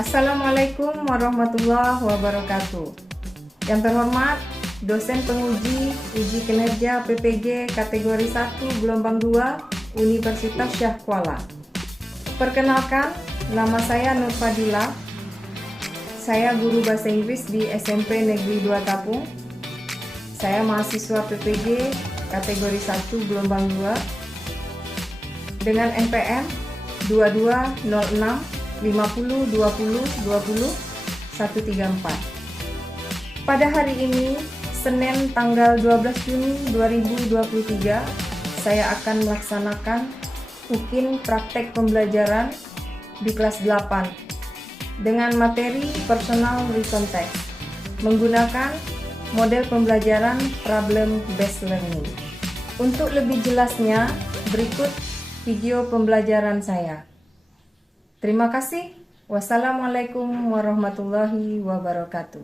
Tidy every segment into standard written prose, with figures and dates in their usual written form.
Assalamualaikum warahmatullahi wabarakatuh. Yang terhormat, dosen penguji uji kinerja PPG kategori 1 gelombang 2 Universitas Syah Kuala. Perkenalkan, nama saya Nur Fadila. Saya guru bahasa Inggris di SMP Negeri 2 Tapung. Saya mahasiswa PPG kategori 1 gelombang 2 dengan NPM 2206 50 20 20 134. Pada hari ini, Senin tanggal 12 Juni 2023, saya akan melaksanakan UKIN praktek pembelajaran di kelas 8 dengan materi personal written text menggunakan model pembelajaran problem based learning. Untuk lebih jelasnya, berikut video pembelajaran saya. Terima kasih. Wassalamualaikum warahmatullahi wabarakatuh.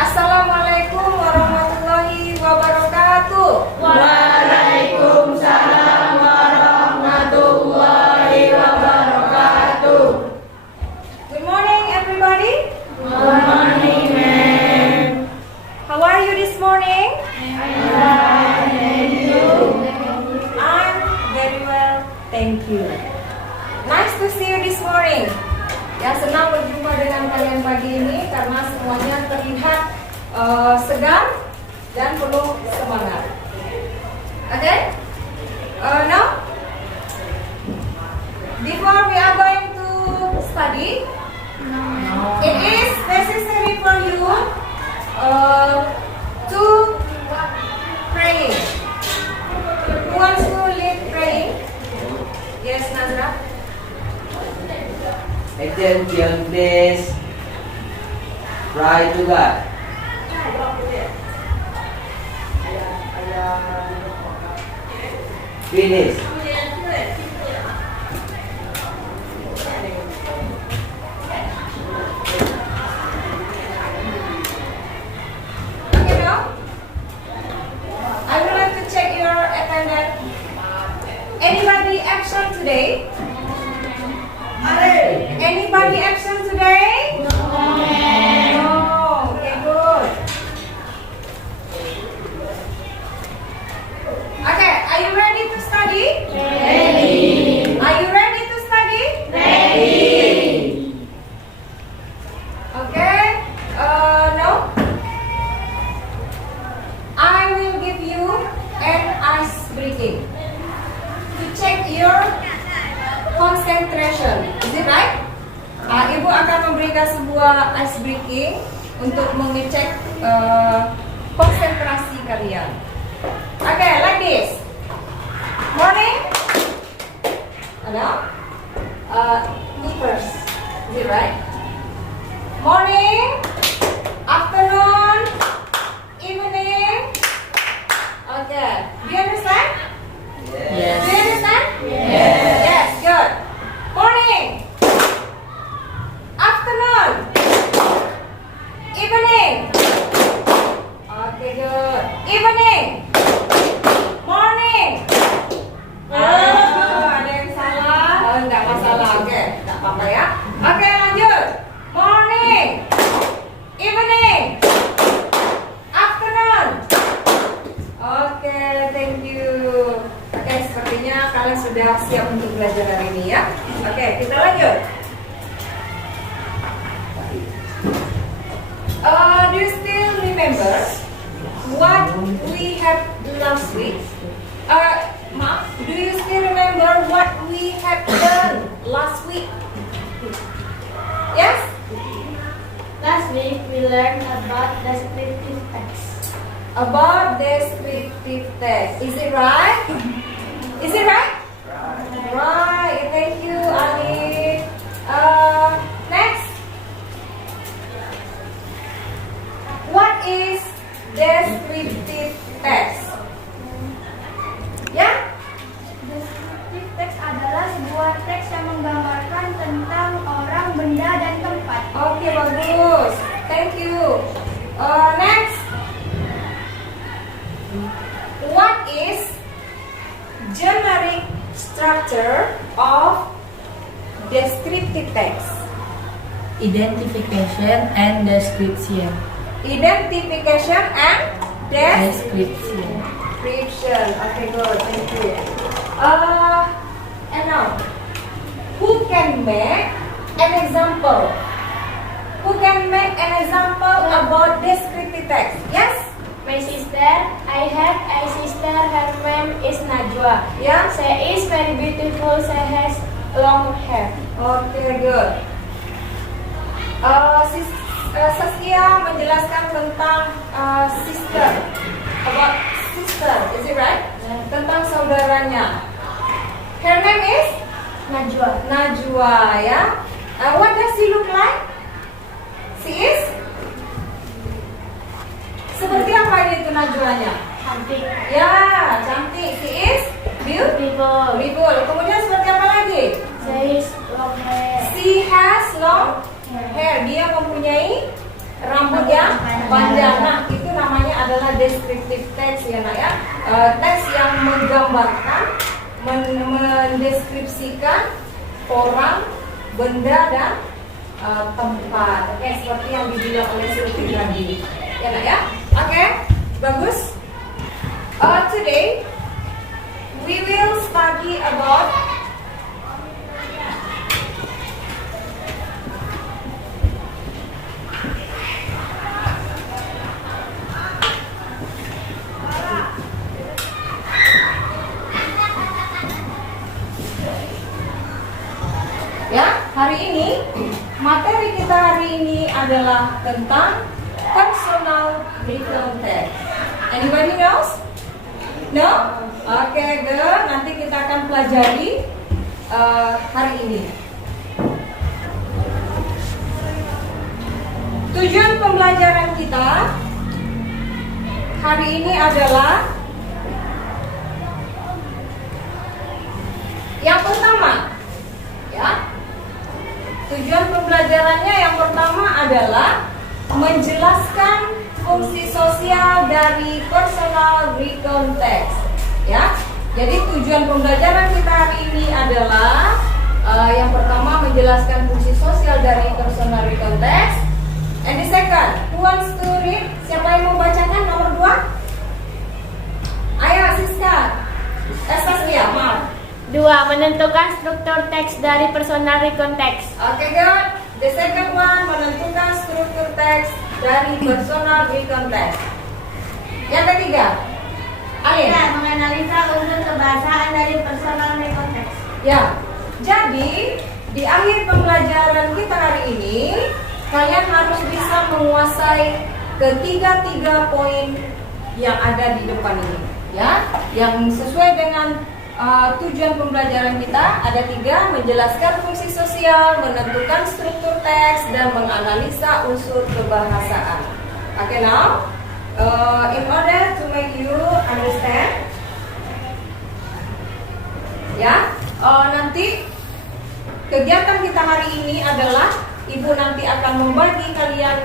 Assalamualaikum warahmatullahi wabarakatuh. Waalaikumsalam warahmatullahi wabarakatuh. Good morning, everybody. Good morning, ma'am. How are you this morning? I'm very well, thank you. Nice to see you this morning. Ya, senang berjumpa dengan kalian pagi ini karena semuanya terlihat segar dan penuh semangat. Okay? Now, before we are going to study, it is necessary for you to pray. Who wants to lead praying? Yes, Nazra. Attention please. Pray to God. Finish. Okay, now I would like to check your attendance. Anybody absent today? Anybody absent today? No. Okay, good. Okay, are you ready to study? Ready. Are you ready to study? Ready. Okay. Now I will give you an ice breaking to check your concentration. Is it right? Ibu akan memberikan sebuah ice breaking untuk mengecek konsentrasi kalian. Okay, like this. Morning. Hello. Me first. Is it right? Morning. Afternoon. Evening. Okay. Do you understand? Yes. Do you understand? Yes. Yes, good. Morning. Afternoon. Evening. Okay, good. Evening. Morning. Ada yang salah? Oh, enggak masalah. Oke, enggak apa-apa ya. Oke, lanjut. Morning. Evening. Afternoon. Oke, thank you. Oke, sepertinya kalian sudah siap untuk belajar hari ini ya. Oke, kita lanjut. Do you still remember what we had last week? Maaf, do you still remember what we had done last week? Yes? Last week we learned about descriptive text. About descriptive text. Is it right? Is it right? Right. Thank you, Ali. Next. What is descriptive text? Ya? Descriptive text adalah sebuah teks yang menggambarkan tentang orang, benda, dan tempat. bagus. Thank you. Next. What is generic structure of descriptive text? Identification and description. Identification and Description. description. Okay, good. Thank you. And now, who can make an example? Who can make an example about descriptive text? Yes? My sister, I have a sister, her name is Najwa. Yeah? She is very beautiful, she has long hair. Okay, good. Saskia menjelaskan tentang sister, about sister, is it right? Tentang saudaranya. Her name is Najwa, ya. What does she look like? She is? Seperti apa itu Najwanya? Cantik. Ya, cantik. She is Beautiful. beautiful. Kemudian seperti apa lagi? She is long hair. She has long hair. Dia mempunyai rambut yang panjang. Nah, itu namanya adalah descriptive text ya, nak ya. Teks yang menggambarkan, mendeskripsikan orang, benda dan tempat. Oke, seperti yang dibilang oleh Sylvie tadi. Ya, nak ya. Oke, bagus. Today we will study about ya, hari ini materi kita hari ini adalah tentang personal written text. Anybody knows? No? Oke, good. Nanti kita akan pelajari hari ini. Tujuan pembelajaran kita hari ini adalah yang pertama, ya. Tujuan pembelajarannya yang pertama adalah menjelaskan fungsi sosial dari personal written text, ya. Jadi tujuan pembelajaran kita hari ini adalah yang pertama menjelaskan fungsi sosial dari personal written text. And the second, who wants to read? Siapa yang mau bacakan nomor 2? Ayo, Siska. Saskia, maaf. 2. Menentukan struktur teks dari personal written text. Okay, good. The second one, menentukan struktur teks dari personal written text. Yang ketiga, Alin. Menganalisa unsur kebahasaan dari personal written text. Ya, jadi di akhir pembelajaran kita hari ini, kalian harus bisa menguasai ketiga poin yang ada di depan ini, ya, yang sesuai dengan tujuan pembelajaran kita. Ada 3, menjelaskan fungsi sosial, menentukan struktur teks, dan menganalisa unsur kebahasaan. Okay, now in order to make you understand, ya, nanti kegiatan kita hari ini adalah Ibu nanti akan membagi kalian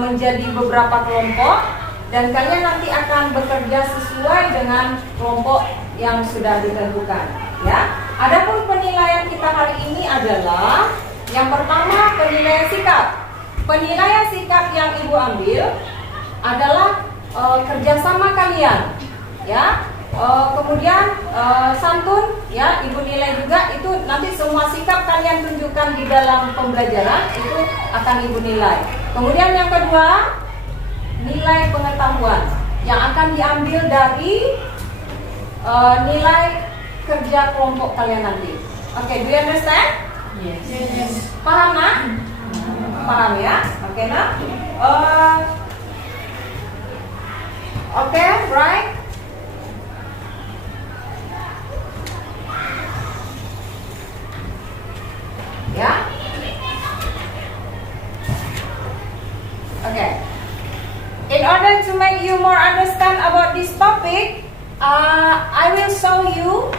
menjadi beberapa kelompok, dan kalian nanti akan bekerja sesuai dengan kelompok yang sudah ditentukan, ya. Adapun penilaian kita hari ini adalah yang pertama, penilaian sikap. Penilaian sikap yang Ibu ambil adalah kerjasama kalian, ya. Kemudian santun, ya, Ibu nilai juga. Itu nanti semua sikap kalian tunjukkan di dalam pembelajaran itu akan Ibu nilai. Kemudian yang kedua, nilai pengetahuan yang akan diambil dari nilai kerja kelompok kalian nanti. Oke, do you understand? Yes. Paham, nak? Paham, ya? Oke, nak? Oke, right? Ya? Okay. In order to make you more understand about this topic, I will show you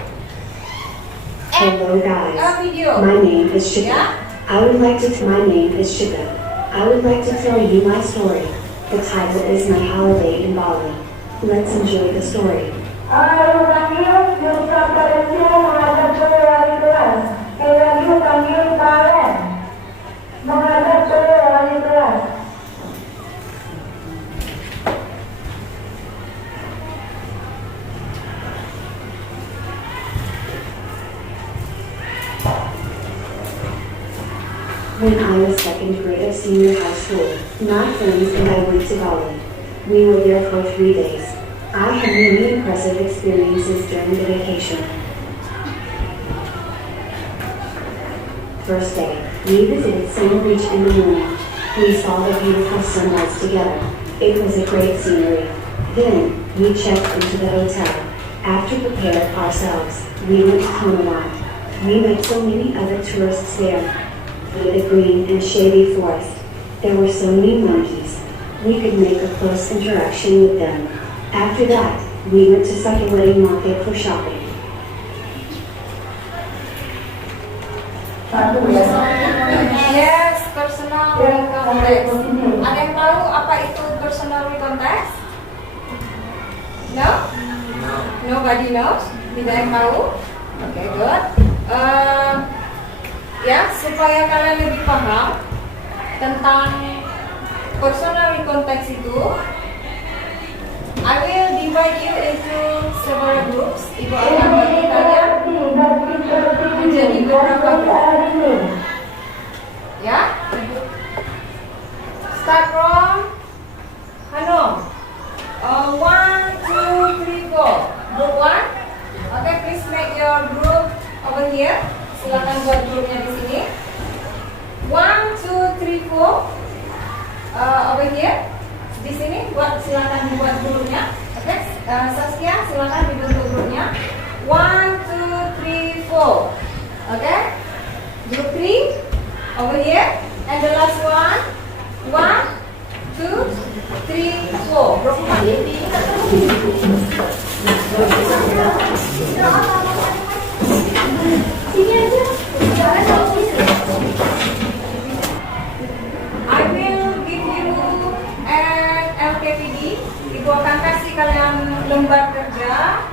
Hello a guys, video. my name is Shika. Yeah? I would like to. My name is Shika. I would like to tell you my story. The title is My Holiday in Bali. Let's enjoy the story. When I was second grade of senior high school, my friends and I went to Bali. We were there for 3 days. I had many impressive experiences during the vacation. First day, we visited Sand Beach in the morning. We saw the beautiful sunrise together. It was a great scenery. Then, we checked into the hotel. After preparing ourselves, we went to Konawat. We met so many other tourists there. With a green and shady forest. There were so many monkeys. We could make a close interaction with them. After that, we went to Sakyawati Market for shopping. Yes, personal context. Ada yang tahu apa itu personal context? No? Nobody knows? Tidak yang tahu? Okay, good. Ya, supaya kalian lebih paham tentang personal context itu, I will divide you into several groups. Ibu akan bagi kalian menjadi beberapa grup. Ya, start from Hanum. 1, 2, 3, 4. Group 1. Okay, please make your group over here. Silakan buat grupnya di sini. 1, 2, 3, 4. Over here. Di sini silakan dibuat grupnya. Oke, Saskia silakan dibentuk grupnya. 1, 2, 3, 4. Oke. Group 3 over here. And the last one. 1, 2, 3, 4. Group 4. I will give you an LKPD. Ibu akan kasih kalian lembar kerja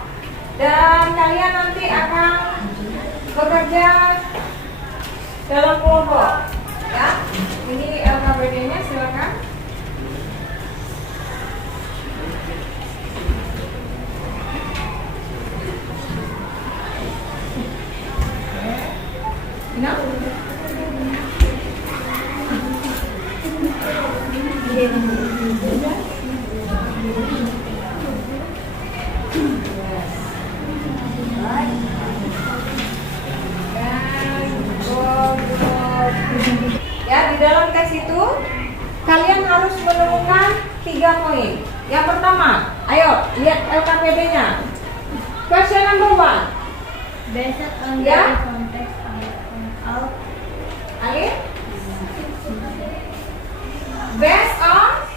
dan kalian nanti akan bekerja dalam kelompok. Ya, ini LKPD-nya, silakan. No? Ya, di dalam teks itu kalian harus menemukan 3 poin. Yang pertama, ayo lihat LKPD-nya. Question number 1. Based on Ya. the context, I point out Ali? Based on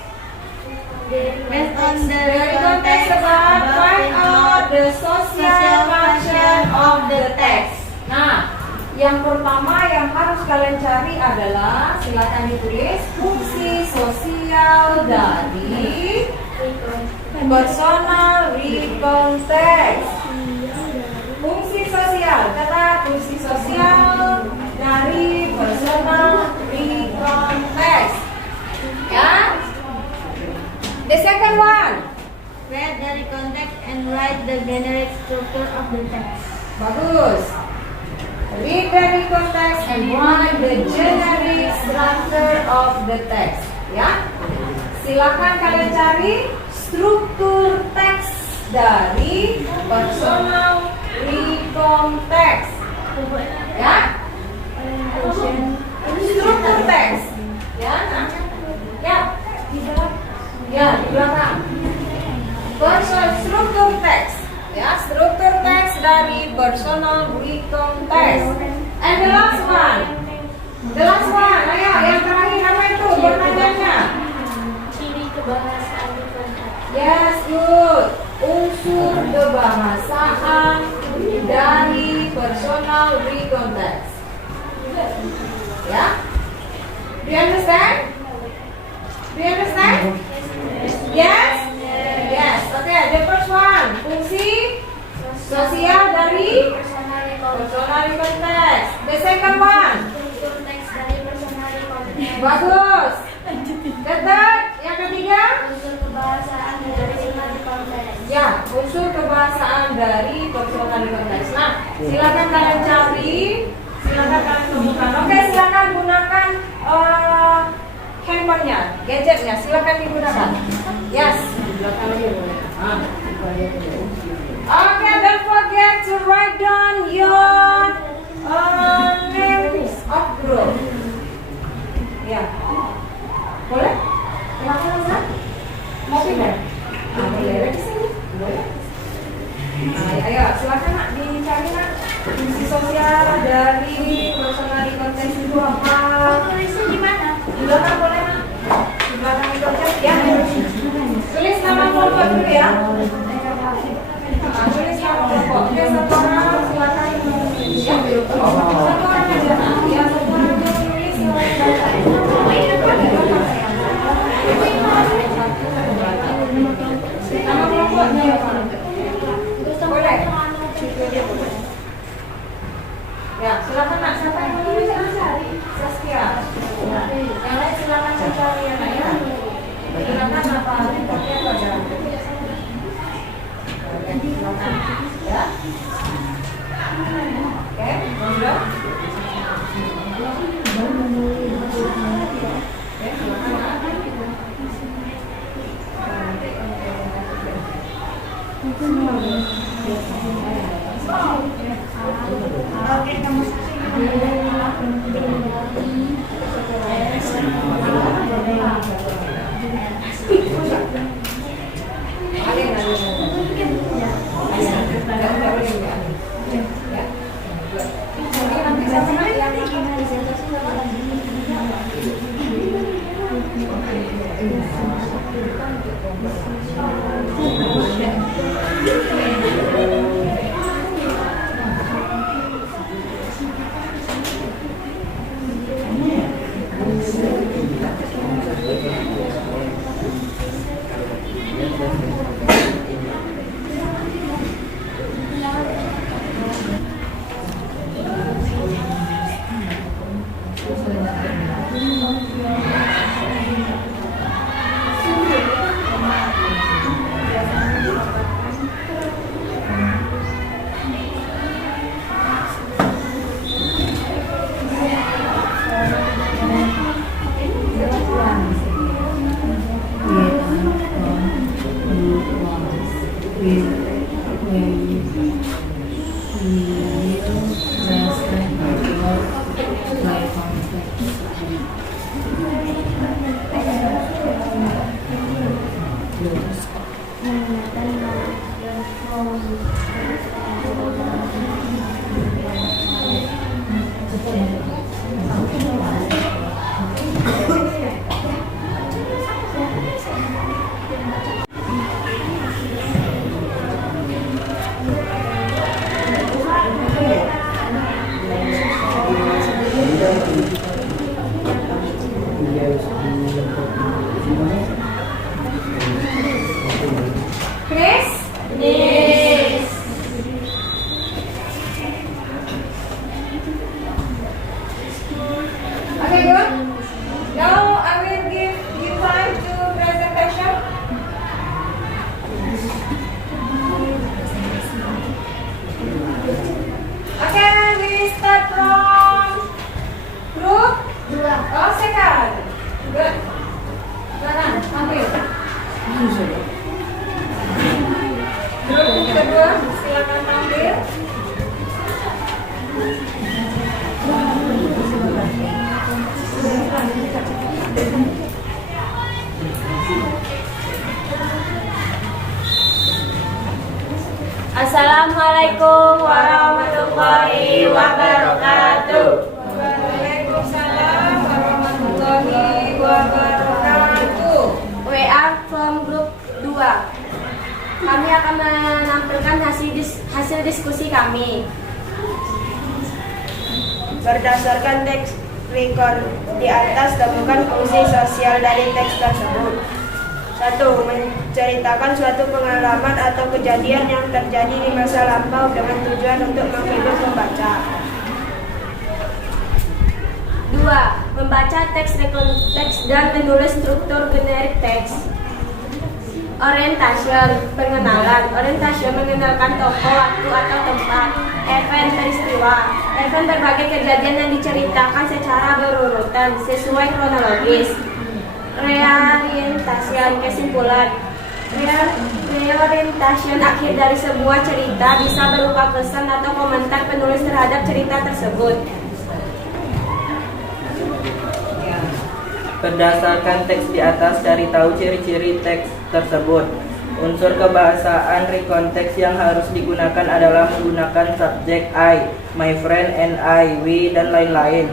the Dari konteks about find out the social function of the text. Nah, yang pertama yang harus kalian cari adalah, silakan ditulis, fungsi sosial dari personal recontext. Fungsi sosial, kata fungsi sosial dari personal recontext. Ya. The second one. read the context and write the generic structure of the text. Bagus. Read the context and write the generic structure of the text. Ya. Silakan kalian cari struktur teks dari personal recontext. Ya. Struktur teks. Ya. Ya. Ya, di belakang. Struktur teks. Ya, struktur teks dari personal recontext. And the last one. The last one. Ayo, yang terakhir apa itu pertanyaannya? Ciri kebahasaan di konteks. Yes, good. Unsur kebahasaan dari personal recontext. Ya? Do you understand? Do you understand? Yes? Yes. Okay, the first one. Fungsi sosial dari personal konteks. The second one. Teks dari personal konteks. Bagus. The third, yang ketiga. Unsur kebahasaan dari personal konteks. Ya, unsur kebahasaan dari personal konteks. Nah, silakan kalian cari, silakan kalian temukan. Oke, silakan gunakan handphonenya, gadgetnya, silakan digunakan. Yes. Okay, don't forget to write down your names of group. Ya, boleh? Silakan Ustaz. Mau pindah? Boleh di sini. Boleh. Ayo, silakan nak dicari nak. Fungsi sosial dari personal konteks itu apa? Tulisnya di mana? Di belakang boleh nak? Di belakang itu aja ya. Tulis nama kelompok dulu ya. Tulis nama kelompok. Oke, satu orang silakan. Ya, satu orang aja. Ya, satu orang aja tulis silakan baca. Nama kelompoknya ya Pak. Boleh. Ya, silakan nak. Siapa yang mau tulis? Saskia. Yang lain silakan mencari ya nak ya. Silakan apa? Reportnya pada. Oke, silakan. Ya. Oke, sudah. Oke, silakan nak. Oke, kamu Chris? Yes. Okay, good. Now I will give you time to presentation. Okay, we start from group. Oh, second. Good. Silakan, ambil. Grup kedua, silakan ambil. Assalamualaikum warahmatullahi wabarakatuh. Waalaikumsalam warahmatullahi wabarakatuh. We are from group 2. Kami akan menampilkan hasil diskusi kami. Berdasarkan teks recon di atas temukan fungsi sosial dari teks tersebut. 1. Menceritakan suatu pengalaman atau kejadian yang terjadi di masa lampau dengan tujuan untuk menghibur pembaca. 2. Membaca teks dan menulis struktur generik teks. Orientation, pengenalan. Orientation mengenalkan tokoh, waktu atau tempat. Event, peristiwa. Event berbagai kejadian yang diceritakan secara berurutan sesuai kronologis. Reorientation, kesimpulan. Reorientation akhir dari sebuah cerita bisa berupa pesan atau komentar penulis terhadap cerita tersebut. Berdasarkan teks di atas, cari tahu ciri-ciri teks tersebut. Unsur kebahasaan rekonteks yang harus digunakan adalah menggunakan subjek I, my friend and I, we, dan lain-lain.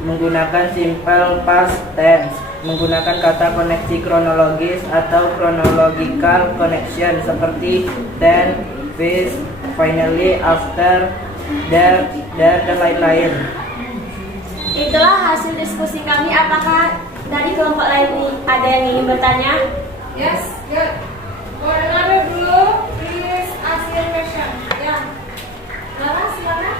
Menggunakan simple past tense. Menggunakan kata koneksi kronologis atau chronological connection seperti then, this, finally, after, there, dan lain-lain. Itulah hasil diskusi kami. Apakah dari kelompok lain ada yang ingin bertanya? Yes, good. For another group, please ask your question. Ya. Lara, silakan.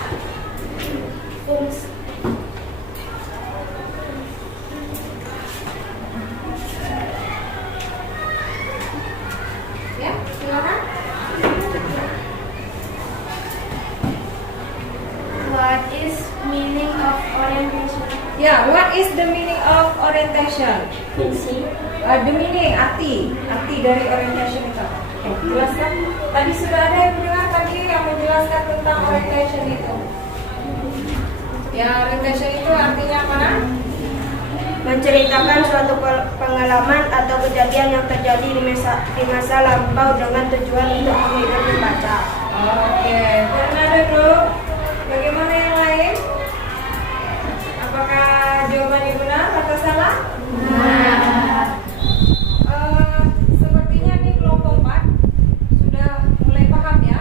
Ya, silakan. What is meaning of orientation? Ya, what is the meaning of orientation? Fungsi. The meaning, arti dari orientation itu. Jelaskan. Tadi sudah ada yang mendengar tadi yang menjelaskan tentang orientation itu. Ya, orientation itu artinya apa? Menceritakan suatu pengalaman atau kejadian yang terjadi di masa lampau dengan tujuan untuk menghibur pembaca. Oke, ada group. Bagaimana yang lain? Apakah jawabannya benar atau salah? Sepertinya nih kelompok 4 sudah mulai paham ya.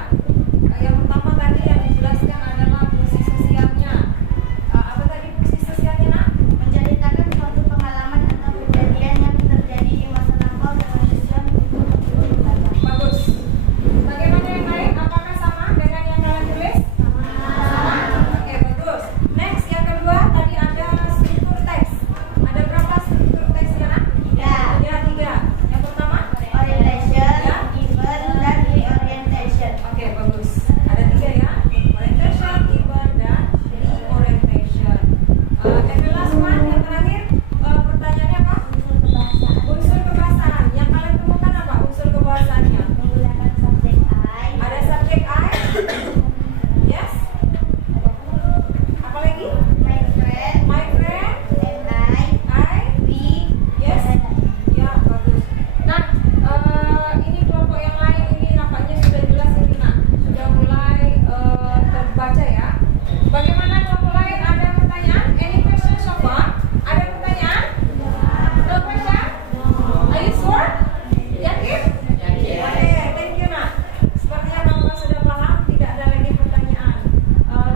Yang pertama tadi yang dijelaskan adalah fungsi sosialnya. Apa tadi fungsi sosialnya, Nak? Menceritakan suatu pengalaman atau kejadian yang terjadi di masa lampau dengan tujuan untuk menghibur pembaca. Bagus. Bagaimana yang lain? Apakah sama dengan yang kalian tulis? Oke, bagus. Next, yang kedua tadi ada struktur teks. Ada berapa struktur teksnya, Nak? 3. Ya, 3. Yang pertama? Orientation, Ya. given, dan reorientation. Oke, bagus. Ada 3 ya. Orientation, given, dan reorientation. And the last one, yang terakhir, pertanyaannya apa? Unsur kebahasaan. Yang kalian temukan apa unsur kebahasaannya? Menggunakan subjek I, Ada subjek I. Yes. Apa lagi? my friend, My friend. and I, we, Yes. Ya, bagus. Nah, ini kelompok yang lain ini nampaknya sudah jelas ini, Nak. Sudah mulai terbaca ya. Bagaimana kelompok lain? Ada pertanyaan? Any questions so far? Ada pertanyaan? No question? Are you sure? Yakin? Yakin. Oke, thank you, Nak. Sepertinya kamu sudah paham, tidak ada lagi pertanyaan.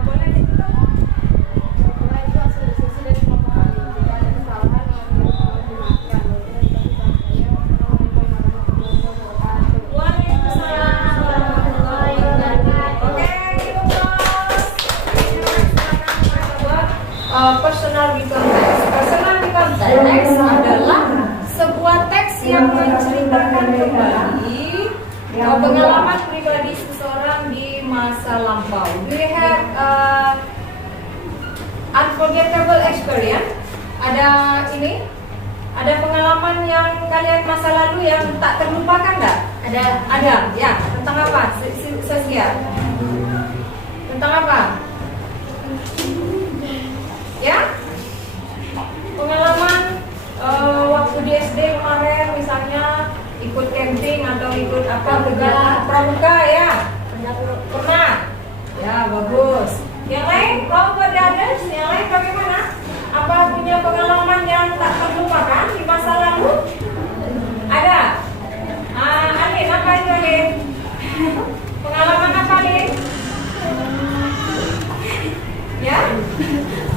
Boleh ditutup? itu hasil diskusi dari kelompok kami. Jika ada kesalahan, Waalaikumsalam warahmatullahi wabarakatuh. Oke, kita close. Personal recontext. Personal recontext adalah sebuah teks yang menceritakan kembali pengalaman pribadi seseorang di masa lampau. Do you have unforgettable experience? Ada ini? Ada pengalaman yang kalian masa lalu yang tak terlupakan nggak? Ada. Ya. Tentang apa? Saskia. Tentang apa? Ya? Pengalaman waktu di SD kemarin misalnya ikut camping atau ikut apa pramuka ya? Pernah. Ya, bagus. Yang lain, kalau pada ada, yang lain bagaimana? Apa punya pengalaman yang tak terlupakan di masa lalu? Ada? Alin, apa itu Alin? Pengalaman apa Alin? Ya?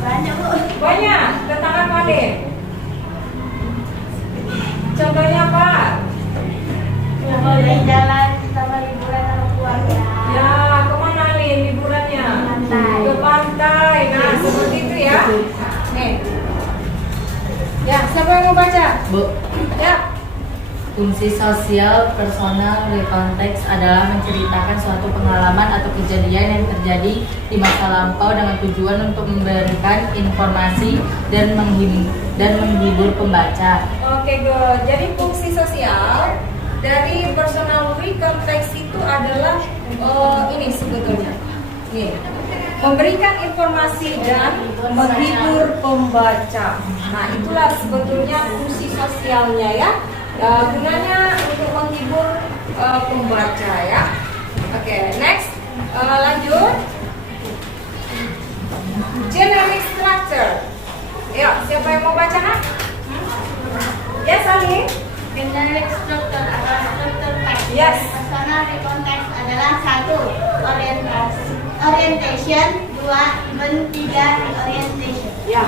banyak, Bu. Banyak? siapa yang mau baca? Bu, Ya. fungsi sosial personal rekonteks adalah menceritakan suatu pengalaman atau kejadian yang terjadi di masa lampau dengan tujuan untuk memberikan informasi dan menghibur pembaca. Oke, good. Jadi fungsi sosial dari personal rekonteks itu adalah ini sebetulnya. Nih, memberikan informasi dan menghibur pembaca. Nah, itulah sebetulnya fungsi sosialnya ya. Gunanya untuk menghibur pembaca ya. Oke, next. Lanjut. Generic structure. Yuk, siapa yang mau baca nak? Yes, Ali. Generic structure atau struktur teks. Yes. Personal rekonteks adalah 1. Orientation, 2. Event, 3. Reorientation. Ya.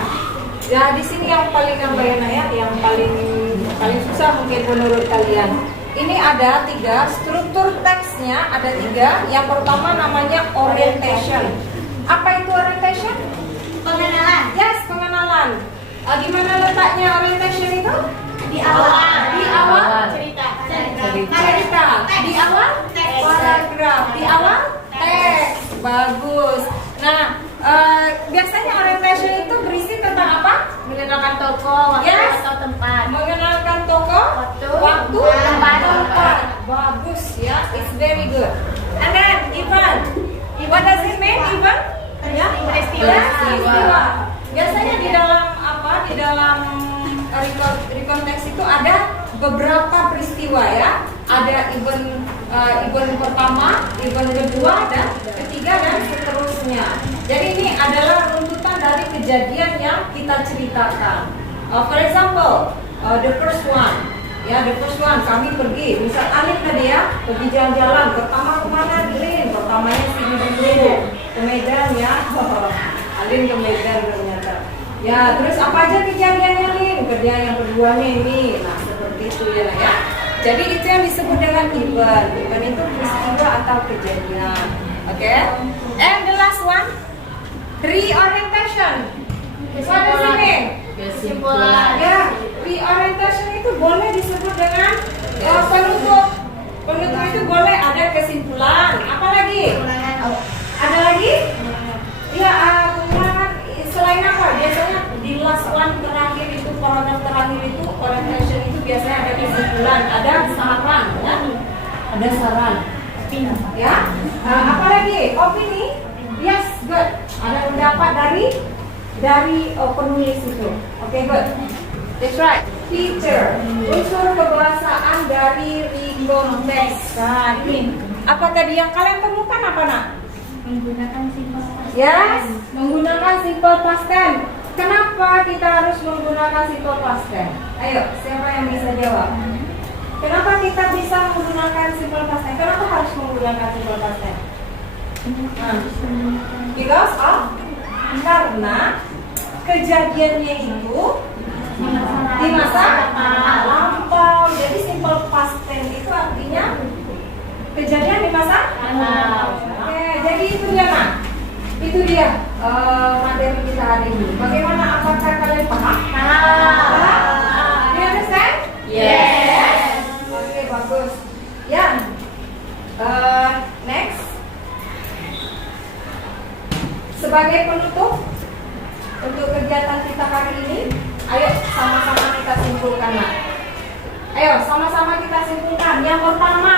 Ya, di sini yang paling nambahin ya, yang paling susah mungkin menurut kalian. Ini ada 3 struktur teksnya, ada 3. Yang pertama namanya orientation. Apa itu orientation? Pengenalan. Yes, pengenalan. Di mana letaknya orientation itu? Di awal. Di awal Cerita. cerita. Di awal Teks. paragraf. Di awal teks. Bagus. Nah, biasanya orientation itu berisi tentang apa? Mengenalkan toko, waktu Yes. atau tempat. Mengenalkan toko, waktu, tempat. Bagus ya, it's very good. And then Ivan, what does it mean, Ivan? Ya, Peristiwa. peristiwa. Biasanya di dalam apa? Di dalam rekonteks itu ada beberapa peristiwa ya. Ada event pertama, event kedua, dan ketiga dan seterusnya. Jadi ini adalah runtutan dari kejadian yang kita ceritakan. For example, the first one. Ya, the first one kami pergi. Misal Alif tadi ya, pergi jalan-jalan. Pertama kemana? Lin. Pertamanya sini dulu. Ke Medan ya. Alin ke Medan ternyata. Ya, terus apa aja kejadiannya Lin? Kejadian yang kedua nih. Nah, seperti itu ya. Jadi itu yang disebut dengan event. Event itu peristiwa atau kejadian. Oke. And the last one, reorientation. What does it mean? Kesimpulan. Ya, reorientation itu boleh disebut dengan penutup. Penutup itu boleh ada kesimpulan. Apa lagi? Ada lagi? Ya, pengulangan selain apa? Biasanya di last one terakhir itu, paragraf terakhir itu, orientation itu biasanya ada kesimpulan, ada saran, ya? Ada saran. Ya, apa lagi? Opini? Yes, good. Ada pendapat dari penulis itu. Oke, good. That's right. Teacher, unsur kebahasaan dari rekonteks. Nah, ini apa tadi yang kalian temukan apa nak? Menggunakan simple past. Yes, menggunakan simple past tense. Kenapa kita harus menggunakan simple past tense? Ayo, siapa yang bisa jawab? Kenapa kita bisa menggunakan simple past tense? Kenapa harus menggunakan simple past tense? Because of, karena kejadiannya itu di masa lampau. Jadi simple past tense itu artinya kejadian di masa lampau. Oke, jadi itu dia nak. Itu dia materi kita hari ini. Bagaimana? Apakah kalian paham? Paham? Do you understand? Yes. Oke, bagus. Ya. Next. Sebagai penutup untuk kegiatan kita hari ini, ayo sama-sama kita simpulkan nak. Ayo sama-sama kita simpulkan. Yang pertama,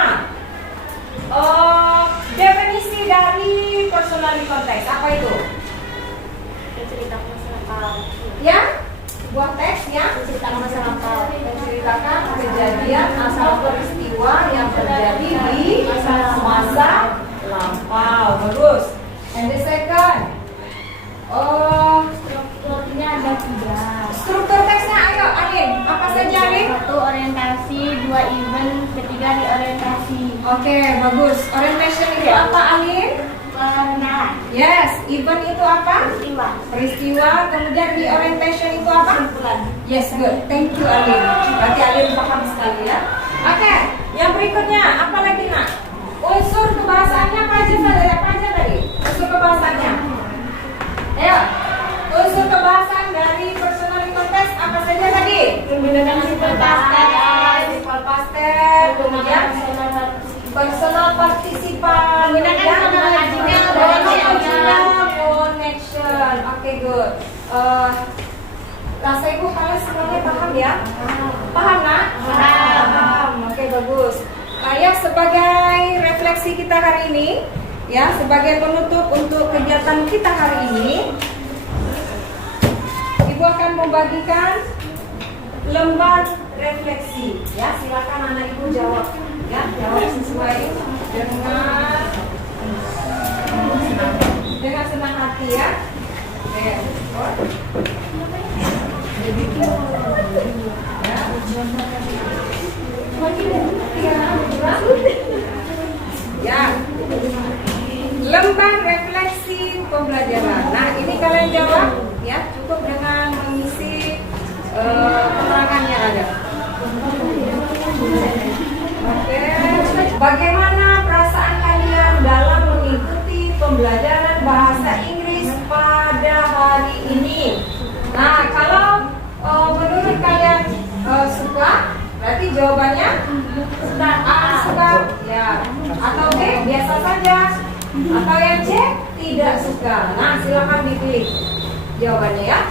definisi dari personal rekonteks apa itu? Menceritakan masa lampau. Ya, buah teksnya Menceritakan masa lampau. menceritakan kejadian atau peristiwa yang terjadi di masa lampau. Bagus. And the second, Strukturnya ada 3. struktur teksnya ayo Alin, apa saja Alin? 1. Orientasi, 2. Event, 3. Reorientasi. Oke, bagus. Orientation itu apa Alin? Pengenalan. Yes, event itu apa? Peristiwa. Peristiwa, kemudian reorientation itu apa? Kesimpulan. Yes, good. Thank you Alin. Berarti Alin paham sekali ya. Oke, yang berikutnya apa lagi nak? Unsur kebahasaannya apa aja tadi? Unsur kebahasaannya. Ayo, unsur kebahasaan dari personal rekonteks apa saja tadi? menggunakan simple past tense. Simple past tense, kemudian personal participan, Menggunakan connection. Oke, good. Rasa ibu kalian semuanya paham ya? Paham nak? Paham. Oke, bagus. Ya, sebagai refleksi kita hari ini, ya, sebagai penutup untuk kegiatan kita hari ini, ibu akan membagikan lembar refleksi. Ya, silakan anak ibu jawab. Ya, jawab sesuai dengan senang hati ya. Oke. Ya, lembar refleksi pembelajaran. Nah, ini kalian jawab ya, cukup dengan mengisi keterangannya ada. Oke, bagaimana perasaan kalian dalam mengikuti pembelajaran bahasa Inggris pada hari ini? Nah, kalau menurut kalian suka, berarti jawabannya suka, ya. Atau B, biasa saja. Atau yang C, tidak suka. Nah, silakan dipilih jawabannya ya.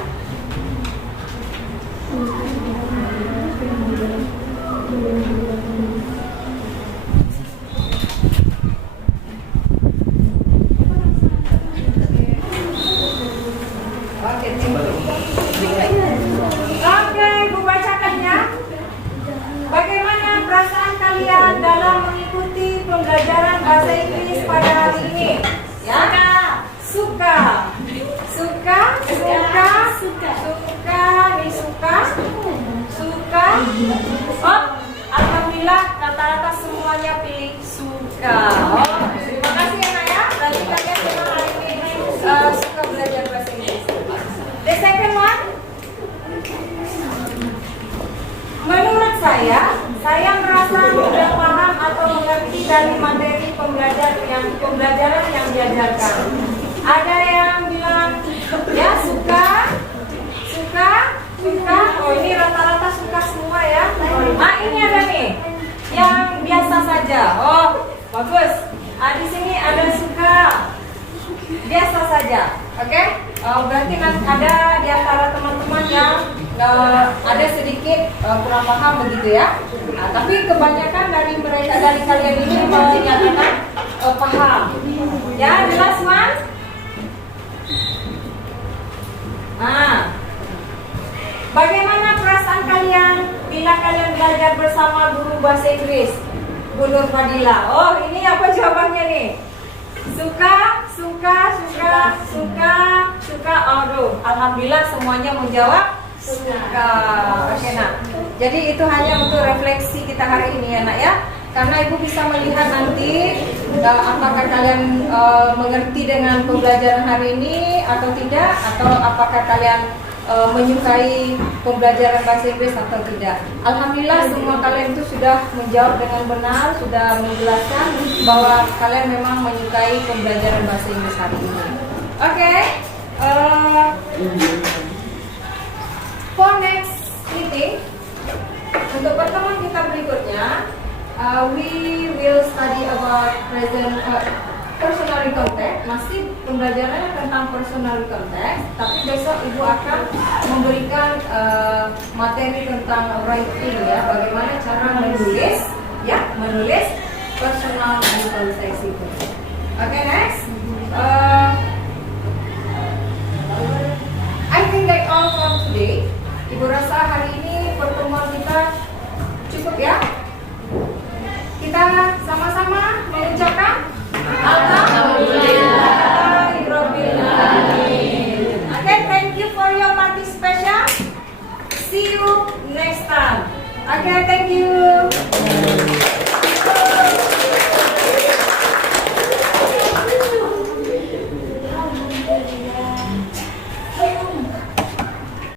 Oke, Bu bacakan ya. Bagaimana perasaan kalian dalam mengikuti pembelajaran bahasa Inggris pada hari ini? Ya, suka, suka, suka, suka, suka, nih suka, suka. Oh, alhamdulillah rata-rata semuanya pilih suka. Oh, terima kasih ya Nak ya. Berarti kalian memang hari ini suka belajar bahasa Inggris. The second one. Menurut saya merasa sudah paham atau mengerti dari materi pembelajaran yang diajarkan. Ada yang bilang ya suka. Oh, ini rata-rata suka semua ya. Ah, ini ada nih yang biasa saja. Oh, bagus. Di sini ada suka. Biasa saja. Oke? Berarti ada di antara teman-teman yang ada sedikit kurang paham begitu ya. Nah, tapi kebanyakan dari kalian ini menyatakan paham. Ya, the last one. Nah, bagaimana perasaan kalian bila kalian belajar bersama guru bahasa Inggris, Bu Nur Fadila? Oh, ini apa jawabannya nih? Suka. Aduh, alhamdulillah semuanya menjawab suka. Oke, Nak. Jadi itu hanya untuk refleksi kita hari ini ya Nak ya. Karena Ibu bisa melihat nanti apakah kalian mengerti dengan pembelajaran hari ini atau tidak, atau apakah kalian menyukai pembelajaran bahasa Inggris atau tidak. Alhamdulillah semua kalian itu sudah menjawab dengan benar, sudah menjelaskan bahwa kalian memang menyukai pembelajaran bahasa Inggris hari ini. Oke. For next meeting, untuk pertemuan kita berikutnya, we will study about present personal context. Masih pembelajarannya tentang personal context, tapi besok Ibu akan memberikan materi tentang writing ya, bagaimana cara menulis personal context itu. Okay, next. I think that's all for today. Ibu rasa hari ini pertemuan kita cukup ya. Kita sama-sama mengucapkan Alhamdulillahirobbilalamin. Okay, thank you for your participation. See you next time. Okay, thank you.